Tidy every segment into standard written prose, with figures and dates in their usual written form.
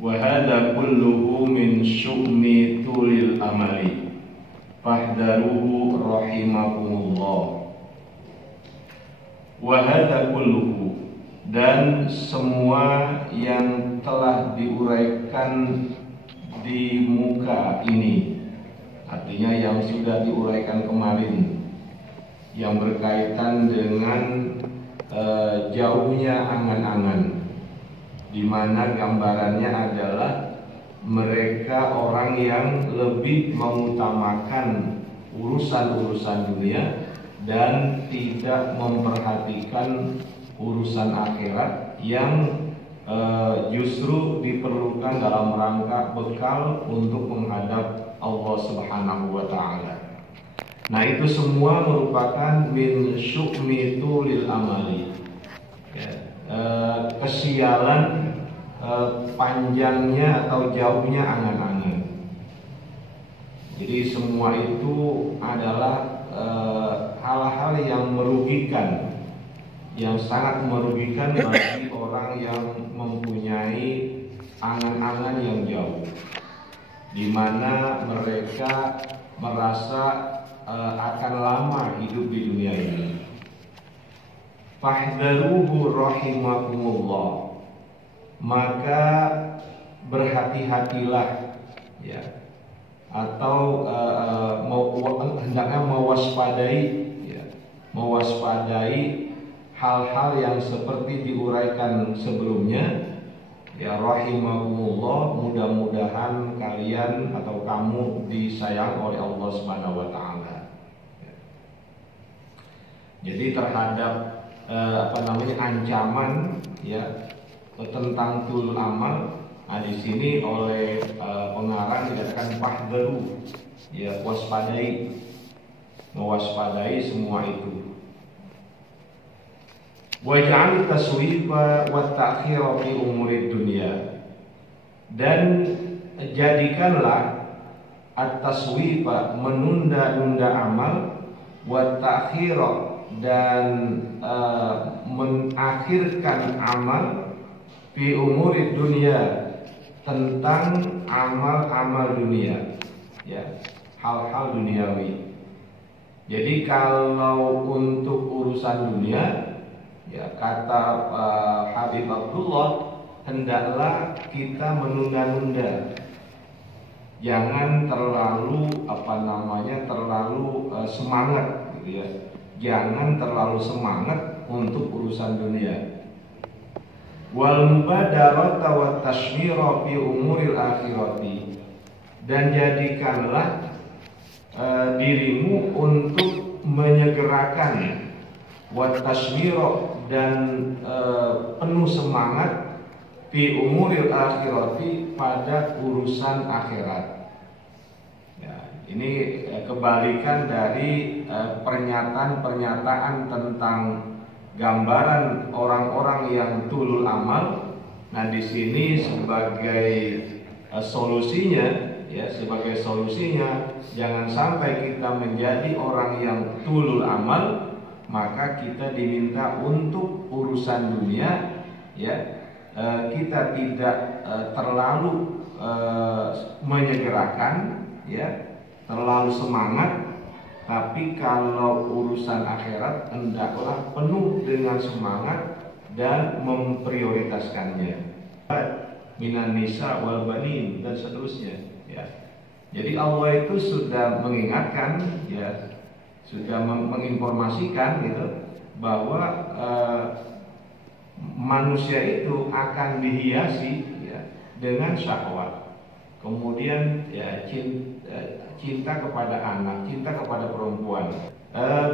wa hadza kulluhu min syu'mi tulil amali fahdaruhu rahimakumullah. Wa hadza kulluhu, dan semua yang telah diuraikan di muka ini, artinya yang sudah diuraikan kemarin, yang berkaitan dengan jauhnya angan-angan, di mana gambarannya adalah mereka orang yang lebih mengutamakan urusan-urusan dunia dan tidak memperhatikan urusan akhirat yang justru diperlukan dalam rangka bekal untuk menghadap Allah Subhanahu wa Ta'ala. Nah, itu semua merupakan min syu'mi tulil amali, ya, kesialan panjangnya atau jauhnya angan-angan. Jadi semua itu adalah hal-hal yang merugikan, yang sangat merugikan bagi orang yang mempunyai angan-angan yang jauh, di mana mereka merasa akan lama hidup di dunia ini. Fahdaruhu rahimakumullah, maka berhati-hatilah, ya, atau hendaknya mewaspadai, ya, mewaspadai hal-hal yang seperti diuraikan sebelumnya. Ya, rahimakumullah, mudah-mudahan kalian atau kamu disayang oleh Allah Subhanahu wa Ta'ala. Ya. Jadi terhadap ancaman, ya, tentang tulul amal, nah, di sini oleh pengarang dikatakan fahdharu, ya, waspadai, mewaspadai semua itu. Waj'al taswifa wa ta'khira fi umurid dunia, dan jadikanlah at-taswifa, menunda-nunda amal, wa ta'khira, dan mengakhirkan amal, fi umurid dunia, tentang amal-amal dunia, ya, hal-hal duniawi. Jadi kalau untuk urusan dunia, ya, kata Habib Abdullah, hendaklah kita menunda-nunda, jangan terlalu terlalu semangat, gitu ya, jangan terlalu semangat untuk urusan dunia. Wal mubadarata wa tashmira fi umuril akhirati, dan jadikanlah dirimu untuk menyegerakan, wa tashmira, dan penuh semangat, fi umuril akhirati, pada urusan akhirat. Ya, ini kebalikan dari pernyataan-pernyataan tentang gambaran orang-orang yang tulul amal. Nah, di sini sebagai solusinya, ya, sebagai solusinya, jangan sampai kita menjadi orang yang tulul amal, maka kita diminta untuk urusan dunia, ya, kita tidak terlalu menyegerakan, ya, terlalu semangat. Tapi kalau urusan akhirat, hendaklah penuh dengan semangat dan memprioritaskannya. Minan nisa wal banin, dan seterusnya, ya. Jadi Allah itu sudah mengingatkan, ya, sudah menginformasikan, gitu, bahwa manusia itu akan dihiasi, ya, dengan syahwat, kemudian, ya, cinta kepada anak, cinta kepada perempuan.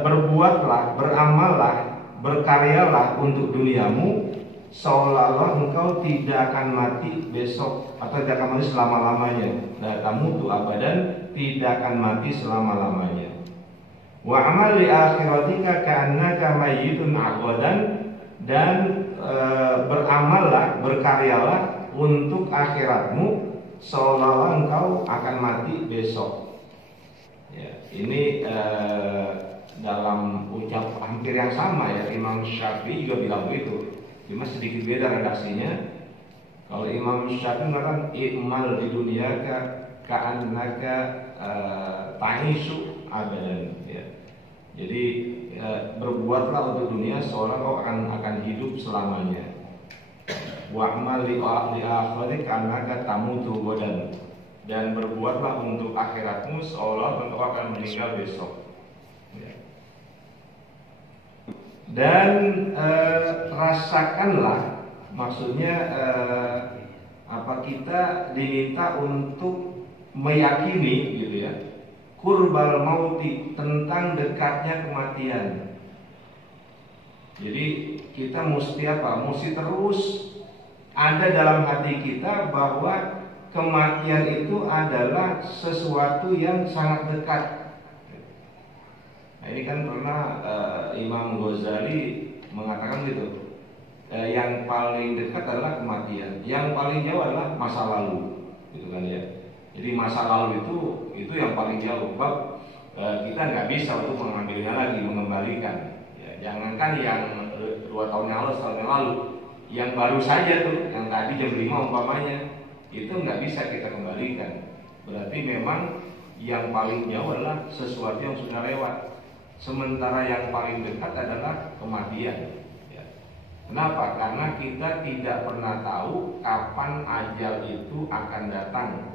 Berbuatlah, beramallah, berkaryalah untuk duniamu, seolah-olah engkau tidak akan mati besok, atau tidak akan mati selama-lamanya. Nah, kamu tuh abadan, tidak akan mati selama-lamanya. Wa amal li akhiratika ka'annaka mayyitun aqadan, dan beramallah, berkaryalah untuk akhiratmu, seolah-olah engkau akan mati besok. Ya, ini dalam ucap hampir yang sama, ya, Imam Syafi'i juga bilang begitu, cuma sedikit beda redaksinya. Kalau Imam Syafi'i mengatakan i'mal di dunia ka'annaka ta'ishu abadan, ya. Jadi berbuatlah untuk dunia seolah kau akan hidup selamanya. Wa'mal li akhirati ka'annaka tamutu ghadan, dan berbuatlah untuk akhiratmu seolah kau akan meninggal besok. Ya. Dan rasakanlah, maksudnya kita diminta untuk meyakini gitu ya, qurbal mauti, tentang dekatnya kematian. Jadi kita mesti mesti terus ada dalam hati kita bahwa kematian itu adalah sesuatu yang sangat dekat. Nah, ini kan pernah Imam Ghazali mengatakan gitu. Yang paling dekat adalah kematian, yang paling jauh adalah masa lalu, gitu kan ya. Jadi masa lalu itu yang paling jauh, sebab kita nggak bisa untuk mengambilnya lagi, mengembalikan. Ya, jangankan yang 2 tahun yang lalu, setahun yang lalu, yang baru saja tuh, yang tadi jam 5 umpamanya, itu nggak bisa kita kembalikan. Berarti memang yang paling jauh adalah sesuatu yang sudah lewat, sementara yang paling dekat adalah kematian. Kenapa? Karena kita tidak pernah tahu kapan ajal itu akan datang,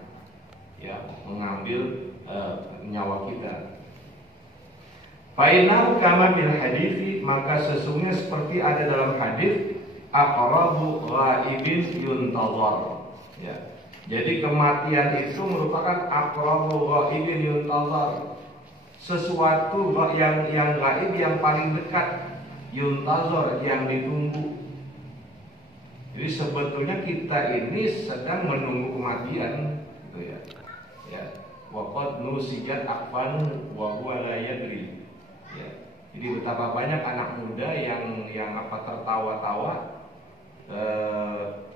ya, mengambil nyawa kita. Fainau kama bil hadithi, maka sesungguhnya seperti ada dalam hadis, aqrabu ghaibin yuntazar. Ya. Jadi kematian itu merupakan aqrabu ghaibin yuntazar, sesuatu yang gaib yang paling dekat, yuntazor, yang ditunggu. Jadi sebetulnya kita ini sedang menunggu kematian, gitu ya. Ya, waqad nusijat akfanu wa huwa la yadri. Ya. Jadi betapa banyak anak muda yang tertawa-tawa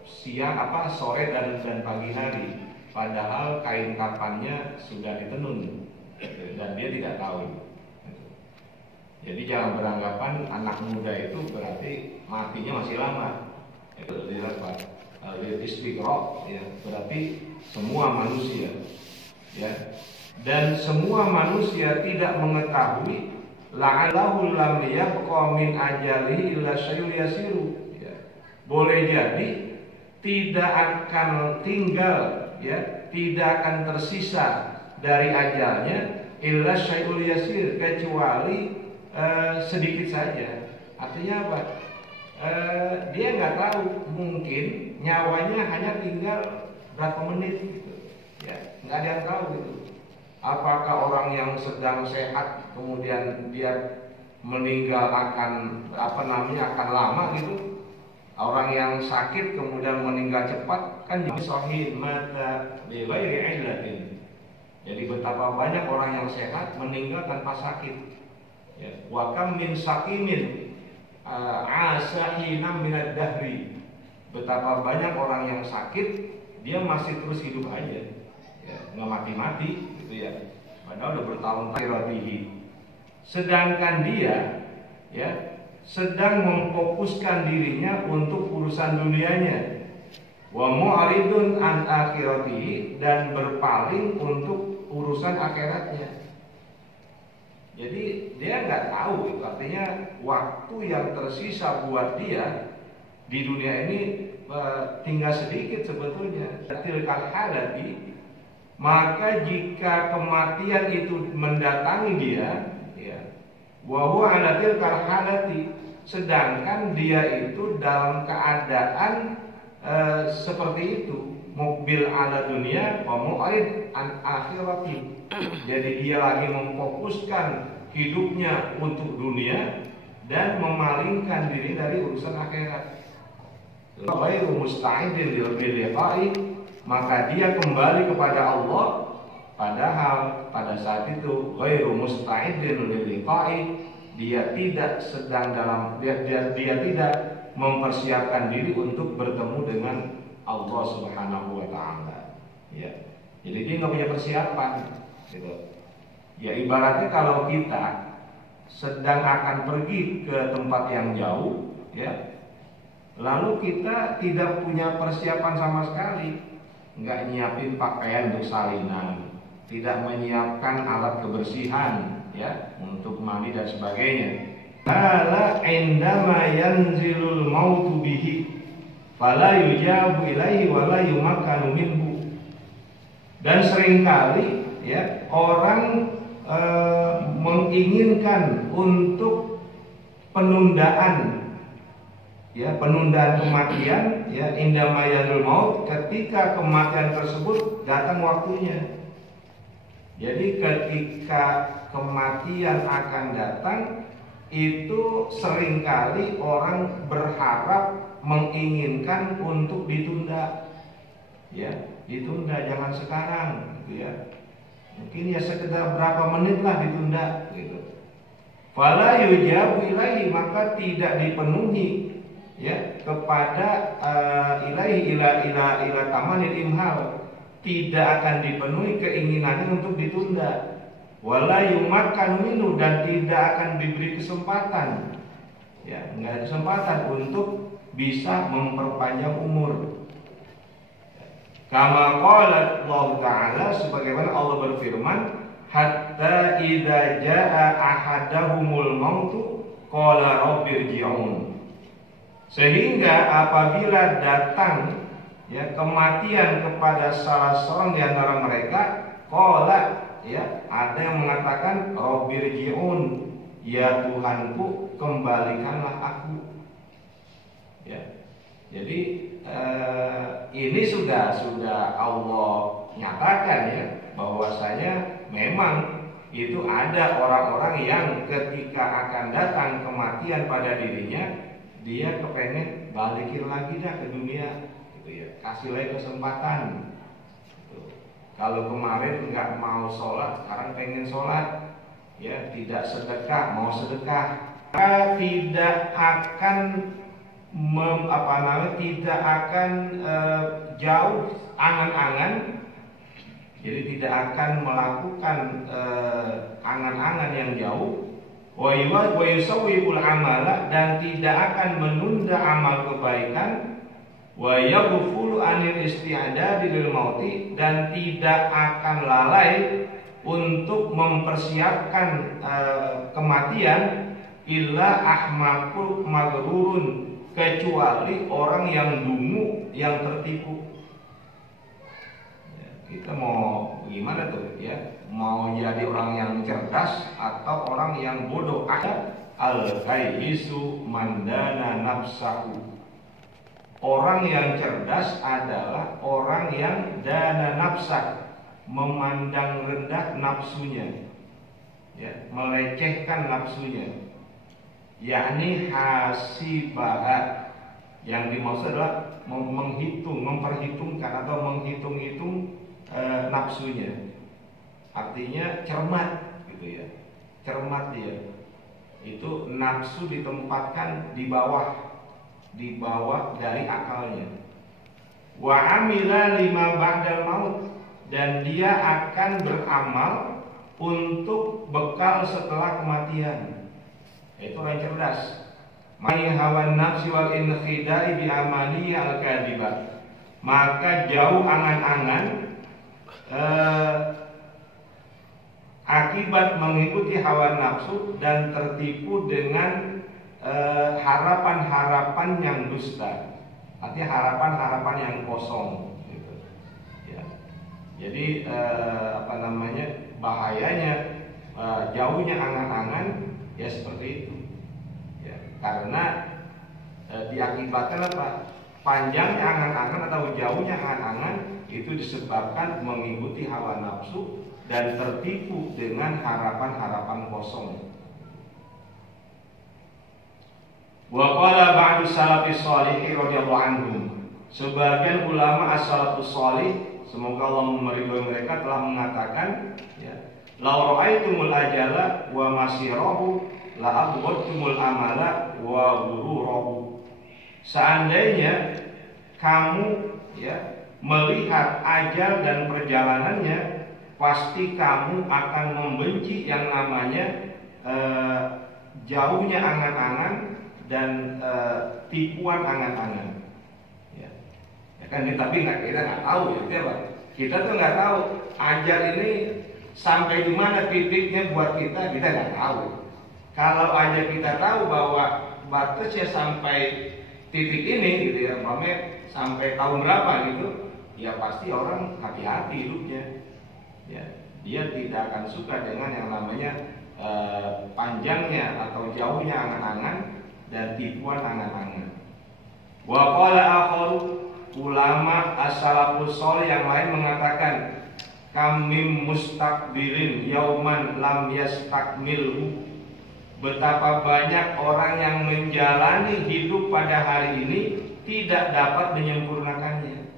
siang sore dan pagi hari, padahal kain kafannya sudah ditenun dan dia tidak tahu. Jadi jangan beranggapan anak muda itu berarti matinya masih lama. Itu dilihat istiqra, ya, berarti semua manusia, ya. Dan semua manusia tidak mengetahui la'allahu lam yabqa min ajalihi illa syai'un yasiru. Ya. Boleh jadi tidak akan tinggal, ya, tidak akan tersisa dari ajalnya illa syai'un yasir, kecuali sedikit saja. Artinya apa? Dia nggak tahu, mungkin nyawanya hanya tinggal berapa menit gitu. Ya, nggak ada yang tahu gitu. Apakah orang yang sedang sehat kemudian dia meninggal akan akan lama gitu? Orang yang sakit kemudian meninggal cepat, kan sahih mata bi ghairi illatin. Jadi betapa banyak orang yang sehat meninggal tanpa sakit. Ya, wa kam min saqimin asahina minad dahri. Betapa banyak orang yang sakit dia masih terus hidup aja, ya, nggak mati-mati gitu ya, padahal udah bertahun-tahun. Sedangkan dia, ya, sedang memfokuskan dirinya untuk urusan dunianya, wa mu'ridun an akhiratihi, dan berpaling untuk urusan akhiratnya. Jadi dia nggak tahu itu, artinya waktu yang tersisa buat dia di dunia ini tinggal sedikit sebetulnya. Tilkal halati, maka jika kematian itu mendatangi dia, ya, wa huwa ala tilkal halati, sedangkan dia itu dalam keadaan seperti itu, muqbil ala dunia wa mu'rid an akhirati. Jadi dia lagi memfokuskan hidupnya untuk dunia dan memalingkan diri dari urusan akhirat. Ghairu musta'idin lil liqa'i, maka dia kembali kepada Allah, padahal pada saat itu ghairu musta'idin lil liqa'i, dia tidak tidak mempersiapkan diri untuk bertemu dengan Allah Subhanahu wa taala. Ya. Jadi dia nggak punya persiapan, gitu. Ya ibaratnya kalau kita sedang akan pergi ke tempat yang jauh, ya, lalu kita tidak punya persiapan sama sekali, nggak nyiapin pakaian untuk salinan, tidak menyiapkan alat kebersihan ya untuk mandi dan sebagainya. Ala indama yanzilul mautu bihi fala yujabu ilaihi wala yumakkanu minhu. Dan seringkali ya orang menginginkan untuk penundaan kematian ya indama yanzilul maut, ketika kematian tersebut datang waktunya. Jadi ketika kematian akan datang, itu seringkali orang berharap menginginkan untuk ditunda, ya ditunda, jangan sekarang, gitu ya. Mungkin ya sekedar berapa menit lah ditunda, gitu. Fala yujabu ilaihi, maka tidak dipenuhi, ya kepada ilaihi ila tamanil imhal, tidak akan dipenuhi keinginannya untuk ditunda. Wala yumakkan minhu, dan tidak akan diberi kesempatan, ya nggak ada kesempatan untuk bisa memperpanjang umur. Kama qala Allah Ta'ala, sebagaimana Allah berfirman, hatta idza jaa ahadahumul mautu qala rabbirji'un, sehingga apabila datang ya kematian kepada salah seorang di antara mereka, qala, ya ada yang mengatakan rabbirji'un, ya Tuhanku kembalikanlah aku. Ya. Jadi ini sudah Allah nyatakan ya bahwasanya memang itu ada orang-orang yang ketika akan datang kematian pada dirinya, dia kepengen balikin lagi dah ke dunia, gitu ya, kasih lagi kesempatan. Gitu. Kalau kemarin nggak mau sholat, sekarang pengen sholat, ya tidak sedekah, mau sedekah, tidak akan tidak akan jauh angan-angan, jadi tidak akan melakukan angan-angan yang jauh. Wa yusawwibul amala, dan tidak akan menunda amal kebaikan. Wa yaghfulu anil isti'dadi lil mauti, dan tidak akan lalai untuk mempersiapkan kematian. Illa ahmaqul maghrurun, kecuali orang yang dungu, yang tertipu. Ya, kita mau gimana tuh ya? Mau jadi orang yang cerdas atau orang yang bodoh? Ada al-kayyisu mandana nafsahu. Orang yang cerdas adalah orang yang dana nafsah, memandang rendah nafsunya, ya, melecehkan nafsunya. Yakni hasibaha, yang dimaksud adalah memperhitungkan atau menghitung-hitung nafsunya. Artinya cermat, gitu ya, cermat dia. Itu nafsu ditempatkan di bawah dari akalnya. Wa amila lima ba'dal maut, dan dia akan beramal untuk bekal setelah kematian. Itu orang cerdas. Mai hawan nafsi wal inkhidai bi amali al kadibah, maka jauh angan-angan akibat mengikuti hawa nafsu dan tertipu dengan harapan-harapan yang dusta, artinya harapan-harapan yang kosong, gitu. Ya. Jadi bahayanya jauhnya angan-angan. Ya seperti itu, ya, karena diakibatkan apa? Panjangnya angan-angan atau jauhnya angan-angan itu disebabkan mengikuti hawa nafsu dan tertipu dengan harapan-harapan kosong. Wa qala ba'du salafis shalih radhiyallahu anhum, sebagian ulama as-salafus shalih, semoga Allah meridhoi mereka, telah mengatakan, ya, law ra'aitumul ajala wa masirahu la abghadtumul amala wa ghururahu. Seandainya kamu ya melihat ajal dan perjalanannya, pasti kamu akan membenci yang namanya jauhnya angan-angan dan tipuan angan-angan. Ya. Ya kan, tapi kita nggak tahu ya, kita tuh nggak tahu ajar ini sampai di mana titiknya buat kita nggak tahu. Kalau aja kita tahu bahwa batasnya sampai titik ini gitu ya, sampai tahun berapa gitu, ya pasti orang hati-hati hidupnya. Ya, dia tidak akan suka dengan yang namanya panjangnya atau jauhnya angan-angan dan tipuan angan-angan. Wa qala akhar, ulama as-salafus shalih yang lain mengatakan, kamim mustakbirin yauman lam yastakmilhu. Betapa banyak orang yang menjalani hidup pada hari ini tidak dapat menyempurnakannya.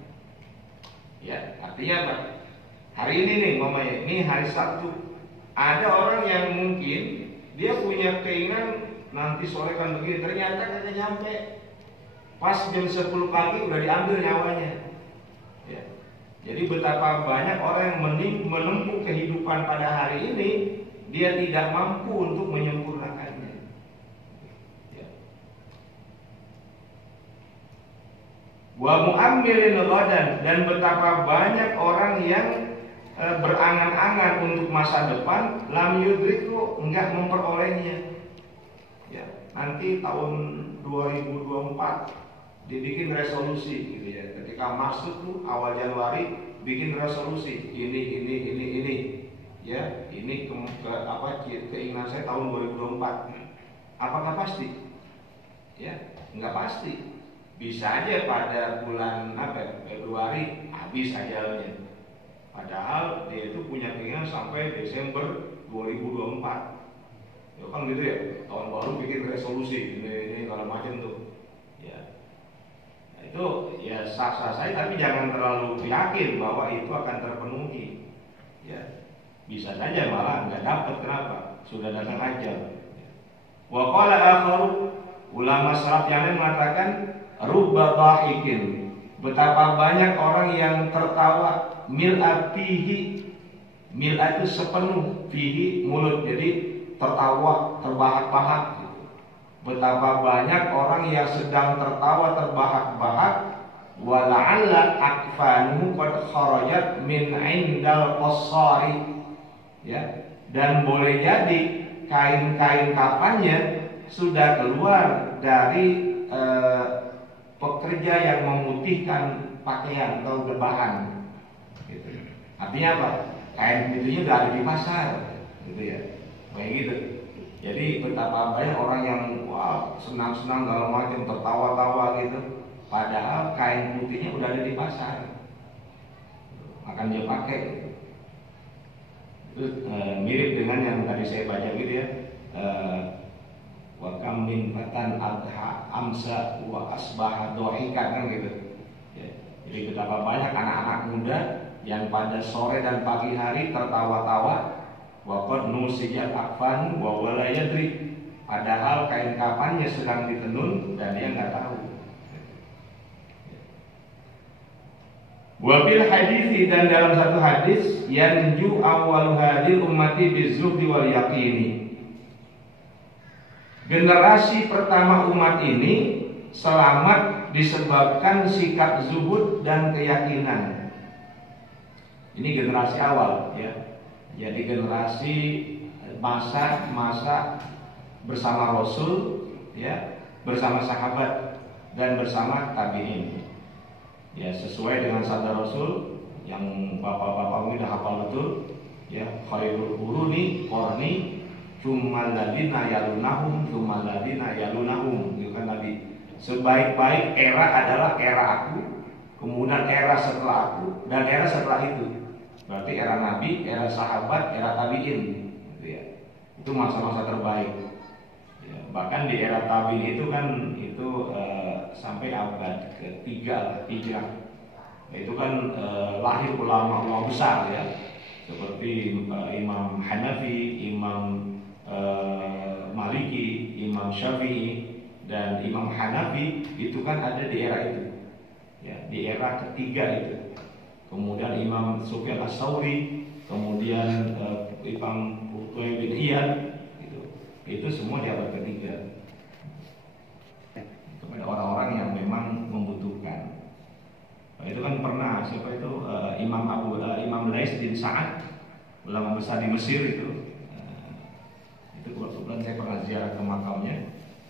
Ya, artinya apa? Hari ini nih, mamanya, ini hari Sabtu. Ada orang yang mungkin dia punya keinginan nanti sore kan begini, ternyata kagak nyampe. Pas jam 10 pagi udah diambil nyawanya. Ya. Jadi betapa banyak orang yang menempuh kehidupan pada hari ini, dia tidak mampu untuk menyempurnakannya. Ya. Wa mu'ammilin ghadan, dan betapa banyak orang yang berangan-angan untuk masa depan, lam yudriku, enggak memperolehnya. Ya, nanti tahun 2024 dibikin resolusi gitu ya. Ketika masuk tuh awal Januari bikin resolusi ini. Ya, ini keinginan saya tahun 2024. Apakah pasti? Ya, enggak pasti. Bisa aja pada bulan Februari habis ajalnya. Padahal dia itu punya keinginan sampai Desember 2024. Ya kan gitu ya, tahun baru bikin resolusi ini kalau macam tuh. Ya. Nah, itu ya sah-sah saja, tapi jangan terlalu yakin bahwa itu akan terpenuhi. Ya. Bisa saja malah nggak dapat, kenapa? Sudah datang ajal. Wa qala akhar, ulama salaf yang lain mengatakan rubba dhahikin. Betapa banyak orang yang tertawa, mil'at fihi, mil'at itu sepenuh, fihi mulut, jadi tertawa terbahak-bahak gitu. Betapa banyak orang yang sedang tertawa terbahak-bahak, wa la'alla akfanuhu qad kharajat min 'indal qassari. Ya, dan boleh jadi kain-kain kafannya sudah keluar dari pekerja yang memutihkan pakaian atau bahan. Gitu. Artinya apa? Kain itunya udah ada di pasar, gitu ya. Kayak gitu. Jadi betapa banyak orang yang senang-senang dalam macam tertawa-tawa gitu. Padahal kain putihnya udah ada di pasar, akan dia pakai. Itu mirip dengan yang tadi saya baca gitu ya. Wa kam min fatan adha amsa wa asbaha dhahikan, kan gitu. Ya. Jadi betapa banyak anak-anak muda yang pada sore dan pagi hari tertawa-tawa, wa qad nusijat akfan wa wala yadri, padahal kain kafannya sedang ditenun dan dia nggak tahu. Wa bil hadis, dan dalam satu hadis, yanju awwalu hadil ummati bizuhdi wal yaqini. Generasi pertama umat ini selamat disebabkan sikap zuhud dan keyakinan. Ini generasi awal ya. Jadi generasi masa bersama Rasul ya, bersama sahabat dan bersama tabi'in. Ya, sesuai dengan sabda Rasul yang bapak-bapak udah hafal betul ya, khairul quruni qarni tsummal ladina yalunahum tsummal ladina yalunahum. Itu kan Nabi, sebaik-baik era adalah era aku, kemudian era setelah aku, dan era setelah itu. Berarti era Nabi, era sahabat, era tabi'in gitu ya. Itu masa-masa terbaik ya. Bahkan di era tabi'in itu kan sampai abad ketiga Hijrah. Itu kan lahir ulama-ulama besar ya, seperti Imam Hanafi, Imam Maliki, Imam Syafi'i, dan Imam Hanafi itu kan ada di era itu ya, di era ketiga itu. Kemudian Imam Sufyan Ats-Tsauri, kemudian Imam Utsman bin Iyad, itu semua di abad ketiga. kepada orang-orang yang memang membutuhkan. Nah, itu kan pernah siapa itu Imam Lais bin Sa'ad, ulama besar di Mesir itu. Itu kebetulan saya pernah ziarah ke makamnya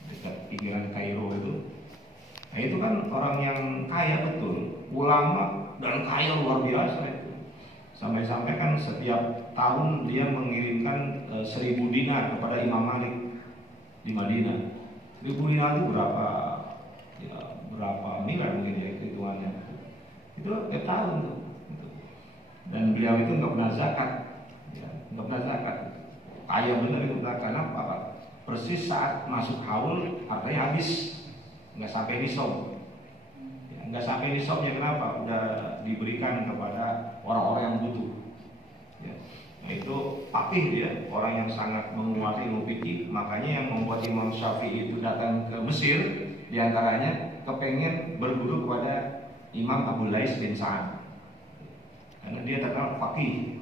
dekat pinggiran Kairo itu. Nah, itu kan orang yang kaya betul, ulama dan kaya luar biasa itu. Sampai-sampai kan setiap tahun dia mengirimkan 1000 dinar kepada Imam Malik di Madinah. 1000 dinar itu berapa miliar mungkin ya hitungannya. Itu tiap tahun tuh. Dan beliau itu nggak pernah zakat, ya, nggak pernah zakat. Kaya benar itu karena apa? Persis saat masuk haul hartanya habis, nggak sampai nisab. Ya, nggak sampai nisabnya kenapa? Udah diberikan kepada orang-orang yang butuh. Ya. Nah, itu fakih dia, orang yang sangat menguasai ilmu fikih. Makanya yang membuat Imam Syafi'i itu datang ke Mesir, diantaranya kepengen berguru kepada Imam Abu Lais bin Sa'ad, karena dia terkenal fakih.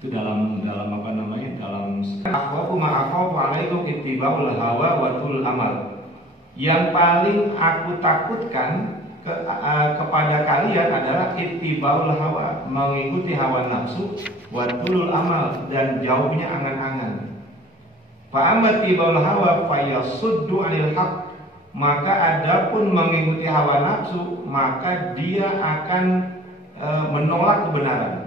Itu dalam apa namanya, dalam akhwafu ma'akhafu alaikum ittiba'ul hawa wa tul amal. Yang paling aku takutkan kepada kalian adalah ittiba'ul hawa, mengikuti hawa nafsu, wa tul amal, dan jauhnya angan-angan. Fa amma ittiba'ul hawa fayasuddu 'anil haqq, maka adapun mengikuti hawa nafsu, maka dia akan menolak kebenaran.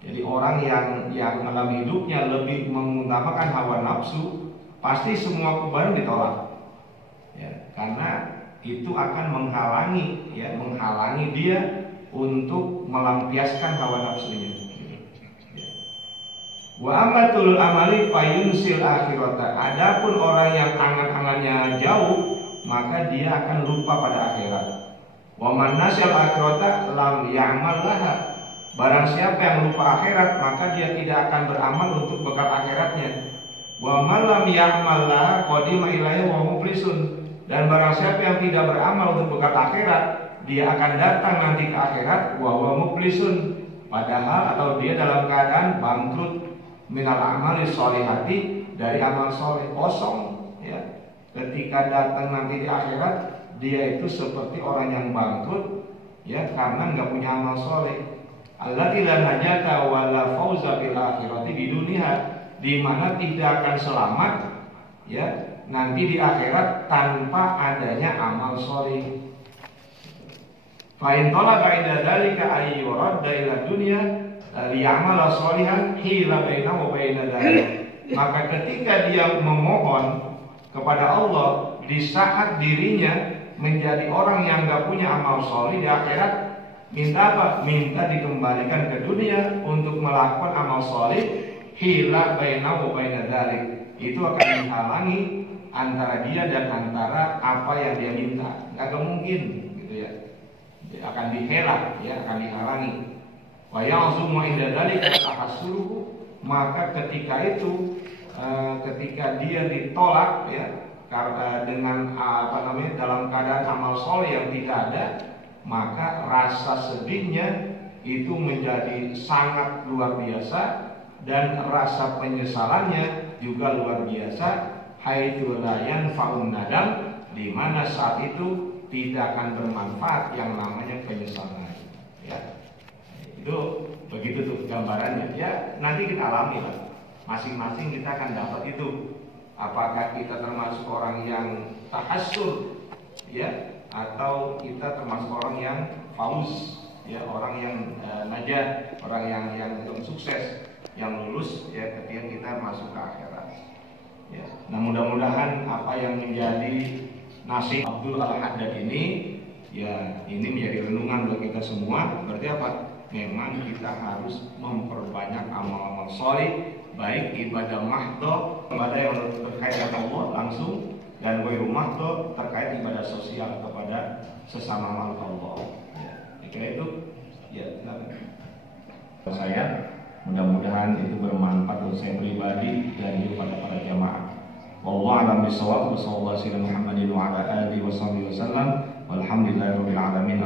Jadi orang yang dalam hidupnya lebih mengutamakan hawa nafsu, pasti semua kebenaran ditolak. Ya, karena itu akan menghalangi dia untuk melampiaskan hawa nafsunya. Wa ammatul amali fayunsil akhirata. Adapun orang yang angan-angannya jauh, maka dia akan lupa pada akhirat. Wa man nasyal akhirata lam ya'mal laha. Barang siapa yang lupa akhirat, maka dia tidak akan beramal untuk bekal akhiratnya. Wa man lam ya'mal laha qadima ilaihi wa muflisun. Dan barang siapa yang tidak beramal untuk bekal akhirat, dia akan datang nanti ke akhirat wa huwa muflisun, padahal atau dia dalam keadaan bangkrut minal amali sholihati, dari amal soleh, kosong ya. Ketika datang nanti di akhirat, dia itu seperti orang yang bangkrut ya, karena nggak punya amal soleh. Allati la najata wa la fauza bil akhirati di dunia, di mana tidak akan selamat ya nanti di akhirat tanpa adanya amal soleh. Fa in talaba ila dzalika ay yuradda ila dunya liya'mala sholihan hila bainahu wa baina dzalik. Maka ketika dia memohon kepada Allah di saat dirinya menjadi orang yang enggak punya amal soleh di akhirat, minta apa? Minta dikembalikan ke dunia untuk melakukan amal soleh, hila bainahu wa baina dzalik. Itu akan menghalangi antara dia dan antara apa yang dia minta. Enggak mungkin gitu ya. Dia akan dihela, ya, akan dihalangi. Wa ya'zumu inda dzalika tahassuruhu, maka ketika itu ketika dia ditolak ya karena dengan dalam keadaan amal soleh yang tidak ada, maka rasa sedihnya itu menjadi sangat luar biasa, dan rasa penyesalannya juga luar biasa. Haitsu la yanfa'un nadam, di mana saat itu tidak akan bermanfaat yang namanya penyesalan ya. Itu begitu tuh gambarannya ya. Nanti kita alami lah, masing-masing kita akan dapat itu. Apakah kita termasuk orang yang tahassur ya, atau kita termasuk orang yang fauz ya, orang yang najah, orang yang sukses, yang lulus ya ketika kita masuk ke akhirat ya. Nah, mudah-mudahan apa yang menjadi nasib Abdul Al-Haddad ini ya, ini menjadi renungan buat kita semua. Berarti apa? Memang kita harus memperbanyak amal-amal soleh, baik ibadah mahdoh, ibadah yang terkait dengan Allah langsung, dan ghairu mahdoh, terkait ibadah sosial kepada sesama makhluk Allah. Ya, kira itu ya. Saya mudah-mudahan itu bermanfaat untuk saya pribadi dan juga pada para jamaah. Wallahu a'lam bishawab. Wassallallahu alaihi wa sallam Muhammadin wa ala alihi wa sahbihi wasallam. Walhamdulillahirabbil alamin.